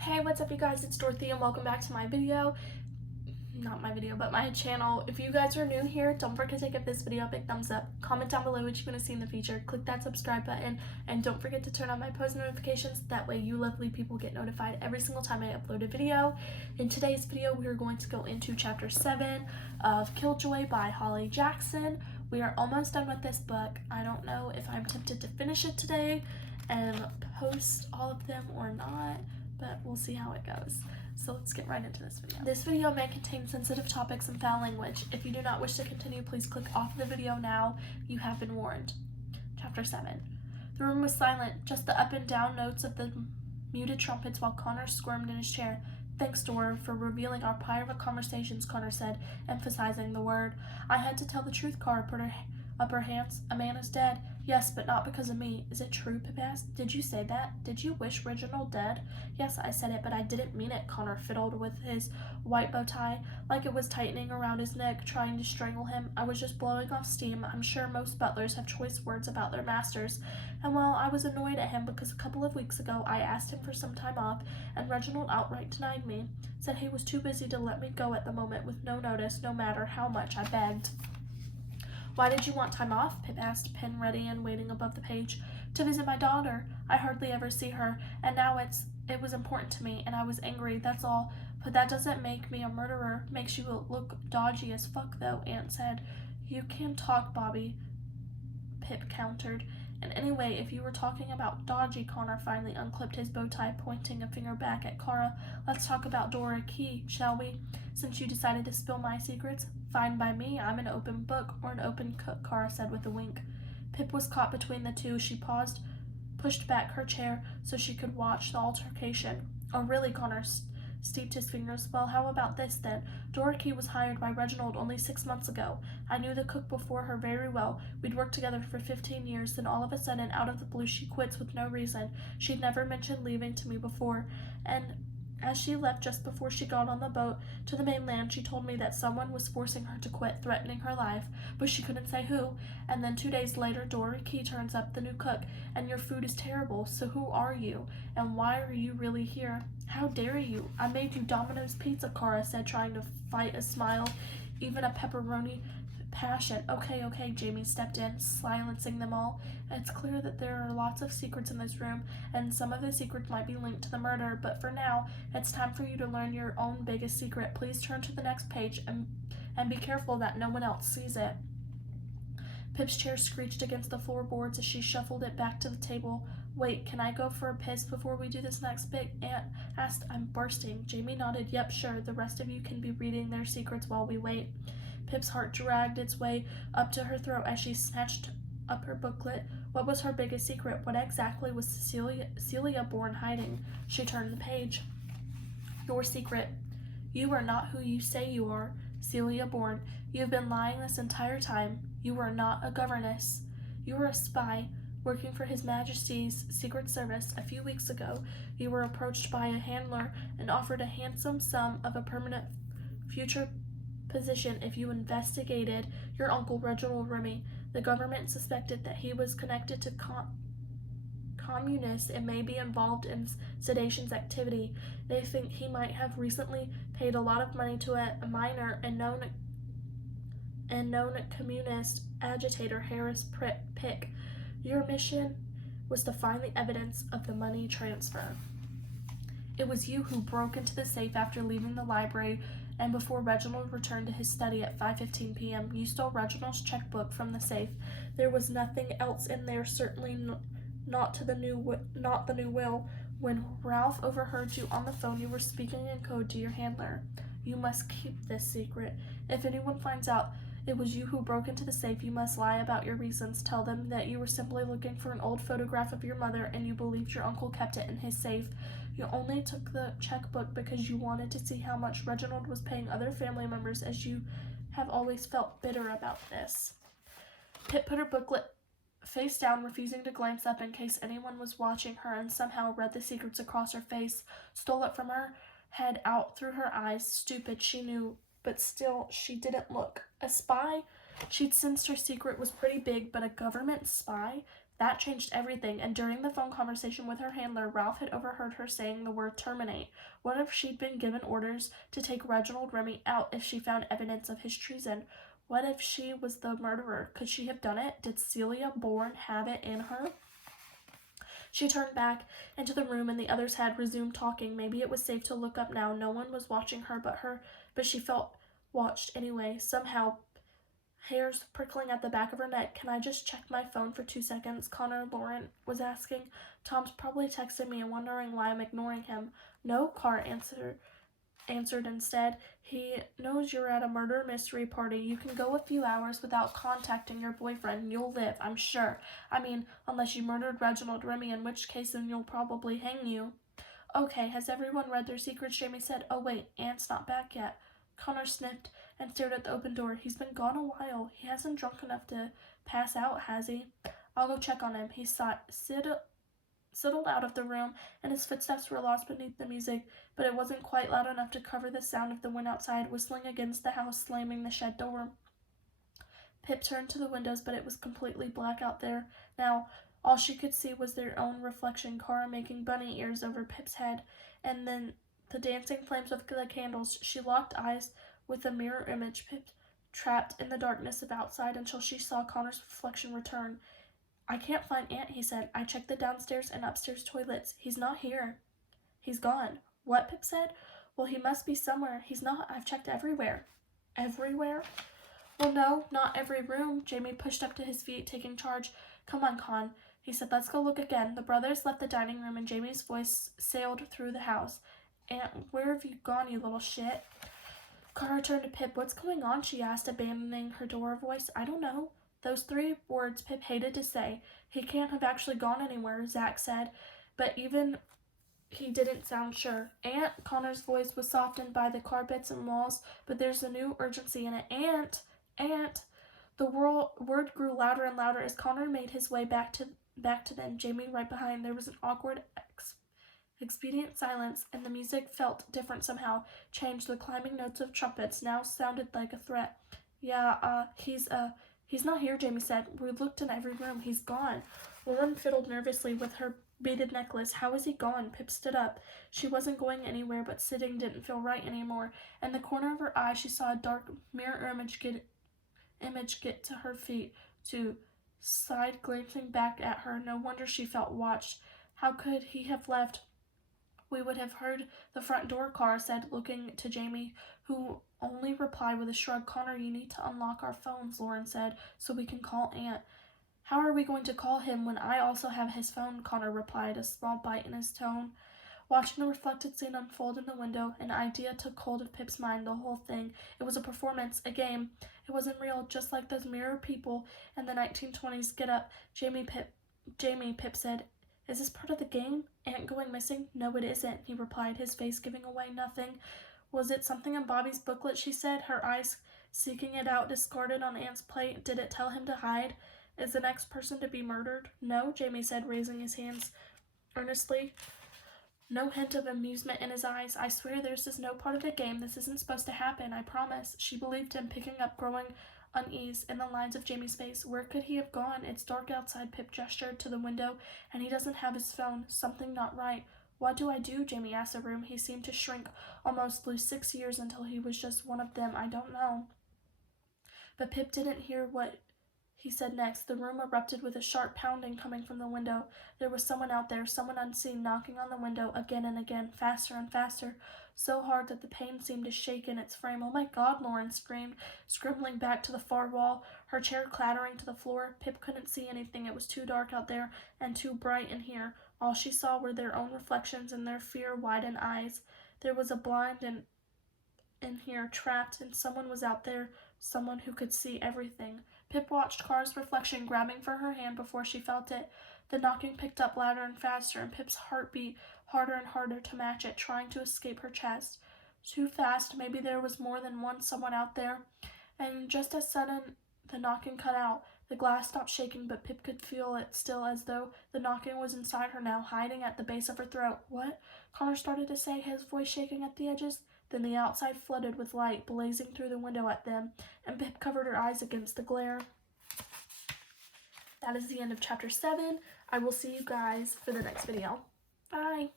Hey, what's up you guys? It's Dorothy and welcome back to my video. Not my video, but my channel. If you guys are new here, don't forget to give this video a big thumbs up. Comment down below what you want to see in the future. Click that subscribe button and don't forget to turn on my post notifications. That way you lovely people get notified every single time I upload a video. In today's video, we are going to go into chapter 7 of Killjoy by Holly Jackson. We are almost done with this book. I don't know if I'm tempted to finish it today and post all of them or not, but we'll see how it goes. So let's get right into this video. This video may contain sensitive topics and foul language. If you do not wish to continue, please click off the video now. You have been warned. Chapter 7. The room was silent, just the up and down notes of the muted trumpets while Connor squirmed in his chair. Thanks, Dora, for revealing our private conversations, Connor said, emphasizing the word. I had to tell the truth, Cara put up her hands. A man is dead. Yes, but not because of me. Is it true, Pip asked. Did you say that? Did you wish Reginald dead? Yes, I said it, but I didn't mean it, Connor fiddled with his white bow tie, like it was tightening around his neck, trying to strangle him. I was just blowing off steam. I'm sure most butlers have choice words about their masters. And well, I was annoyed at him because a couple of weeks ago I asked him for some time off, and Reginald outright denied me. Said he was too busy to let me go at the moment with no notice, no matter how much I begged. Why did you want time off? Pip asked, pen ready and waiting above the page. To visit my daughter. I hardly ever see her, and now it was important to me, and I was angry, that's all. But that doesn't make me a murderer. Makes you look dodgy as fuck, though, Aunt said. You can talk, Bobby, Pip countered. And anyway, if you were talking about dodgy, Connor finally unclipped his bow tie, pointing a finger back at Cara. Let's talk about Dora Key, shall we? Since you decided to spill my secrets? Fine by me. I'm an open book, or an open cook, Cara said with a wink. Pip was caught between the two. She paused, pushed back her chair so she could watch the altercation. Oh, really, Connor steeped his fingers. Well, how about this, then? Dora Key was hired by Reginald only 6 months ago. I knew the cook before her very well. We'd worked together for 15 years, then all of a sudden, out of the blue, she quits with no reason. She'd never mentioned leaving to me before, and as she left just before she got on the boat to the mainland, she told me that someone was forcing her to quit, threatening her life, but she couldn't say who. And then 2 days later, Dora Key turns up, the new cook, and your food is terrible, so who are you? And why are you really here? How dare you? I made you Domino's pizza, Cara said, trying to fight a smile, even a pepperoni passion. Okay, Jamie stepped in, silencing them all. It's clear that there are lots of secrets in this room, and some of the secrets might be linked to the murder, but for now, it's time for you to learn your own biggest secret. Please turn to the next page and be careful that no one else sees it. Pip's chair screeched against the floorboards as she shuffled it back to the table. Wait, can I go for a piss before we do this next bit? Aunt asked. I'm bursting. Jamie nodded. Yep, sure. The rest of you can be reading their secrets while we wait. Pip's heart dragged its way up to her throat as she snatched up her booklet. What was her biggest secret? What exactly was Celia Bourne hiding? She turned the page. Your secret. You are not who you say you are, Celia Bourne. You've been lying this entire time. You are not a governess. You are a spy, working for His Majesty's Secret Service. A few weeks ago, you were approached by a handler and offered a handsome sum of a permanent future position if you investigated your uncle Reginald Remy. The government suspected that he was connected to communists and may be involved in seditions activity. They think he might have recently paid a lot of money to a minor and known communist agitator Harris Pick. Your mission was to find the evidence of the money transfer. It was you who broke into the safe after leaving the library and before Reginald returned to his study at 5:15 p.m. You stole Reginald's checkbook from the safe. There was nothing else in there, certainly not the new will. When Ralph overheard you on the phone, you were speaking in code to your handler. You must keep this secret. If anyone finds out it was you who broke into the safe, you must lie about your reasons. Tell them that you were simply looking for an old photograph of your mother and you believed your uncle kept it in his safe. You only took the checkbook because you wanted to see how much Reginald was paying other family members, as you have always felt bitter about this. Pip put her booklet face down, refusing to glance up in case anyone was watching her, and somehow read the secrets across her face, stole it from her head out through her eyes. Stupid, she knew, but still she didn't look. A spy? She'd sensed her secret was pretty big, but a government spy? That changed everything, and during the phone conversation with her handler, Ralph had overheard her saying the word terminate. What if she'd been given orders to take Reginald Remy out if she found evidence of his treason? What if she was the murderer? Could she have done it? Did Celia Bourne have it in her? She turned back into the room and the others had resumed talking. Maybe it was safe to look up now. No one was watching her, but she felt watched anyway. Somehow, hairs prickling at the back of her neck. Can I just check my phone for 2 seconds? Connor Lauren was asking. Tom's probably texting me and wondering why I'm ignoring him. No, Carr answered instead. He knows you're at a murder mystery party. You can go a few hours without contacting your boyfriend. You'll live, I'm sure. I mean, unless you murdered Reginald Remy, in which case then you'll probably hang you. Okay, has everyone read their secrets? Jamie said. Oh wait, Aunt's not back yet. Connor sniffed and stared at the open door. He's been gone a while. He hasn't drunk enough to pass out, has he? I'll go check on him. He sidled out of the room, and his footsteps were lost beneath the music, but it wasn't quite loud enough to cover the sound of the wind outside, whistling against the house, slamming the shed door. Pip turned to the windows, but it was completely black out there. Now, all she could see was their own reflection, Cora making bunny ears over Pip's head, and then the dancing flames of the candles. She locked eyes with the mirror image, Pip trapped in the darkness of outside until she saw Connor's reflection return. I can't find Aunt, he said. I checked the downstairs and upstairs toilets. He's not here. He's gone. What? Pip said. Well, he must be somewhere. He's not. I've checked everywhere. Everywhere? Well, no, not every room. Jamie pushed up to his feet, taking charge. Come on, Con, he said. Let's go look again. The brothers left the dining room and Jamie's voice sailed through the house. Aunt, where have you gone, you little shit? Cara turned to Pip. What's going on? She asked, abandoning her Dora voice. I don't know. Those 3 words Pip hated to say. He can't have actually gone anywhere, Zach said, but even he didn't sound sure. Aunt, Connor's voice was softened by the carpets and walls, but there's a new urgency in it. Aunt! The word grew louder and louder as Connor made his way back to them, Jamie right behind. There was an awkward, expedient silence, and the music felt different somehow, changed. The climbing notes of trumpets now sounded like a threat. Yeah, he's not here, Jamie said. We looked in every room. He's gone. Lauren fiddled nervously with her beaded necklace. How is he gone? Pip stood up. She wasn't going anywhere, but sitting didn't feel right anymore. In the corner of her eye, she saw a dark mirror image get to her feet, to side glancing back at her. No wonder she felt watched. How could he have left? We would have heard the front door, Cara said, looking to Jamie, who only replied with a shrug. Connor, you need to unlock our phones, Lauren said, so we can call Aunt. How are we going to call him when I also have his phone? Connor replied, a small bite in his tone. Watching the reflected scene unfold in the window, an idea took hold of Pip's mind. The whole thing. It was a performance, a game. It wasn't real, just like those mirror people in the 1920s. Get up, Jamie, Pip said. Is this part of the game? Aunt going missing? No, it isn't, he replied, his face giving away nothing. Was it something in Bobby's booklet, she said, her eyes seeking it out, discarded on Aunt's plate? Did it tell him to hide? Is the next person to be murdered? No, Jamie said, raising his hands earnestly. No hint of amusement in his eyes. I swear this is no part of the game. This isn't supposed to happen, I promise. She believed him, picking up growing unease in the lines of Jamie's face. Where could he have gone? It's dark outside, Pip gestured to the window, and he doesn't have his phone. Something not right. What do I do? Jamie asked the room. He seemed to shrink, almost lose 6 years until he was just one of them. I don't know. But Pip didn't hear what he said next. The room erupted with a sharp pounding coming from the window. There was someone out there, someone unseen, knocking on the window again and again, faster and faster, so hard that the pane seemed to shake in its frame. Oh my God, Lauren screamed, scribbling back to the far wall, her chair clattering to the floor. Pip couldn't see anything. It was too dark out there and too bright in here. All she saw were their own reflections in their fear-widened eyes. There was a blind in here, trapped, and someone was out there, someone who could see everything. Pip watched Cara's reflection, grabbing for her hand before she felt it. The knocking picked up louder and faster, and Pip's heart beat harder and harder to match it, trying to escape her chest. Too fast. Maybe there was more than someone out there. And just as sudden, the knocking cut out. The glass stopped shaking, but Pip could feel it still, as though the knocking was inside her now, hiding at the base of her throat. What? Connor started to say, his voice shaking at the edges. Then the outside flooded with light, blazing through the window at them, and Pip covered her eyes against the glare. that is the end of chapter 7. I will see you guys for the next video. Bye!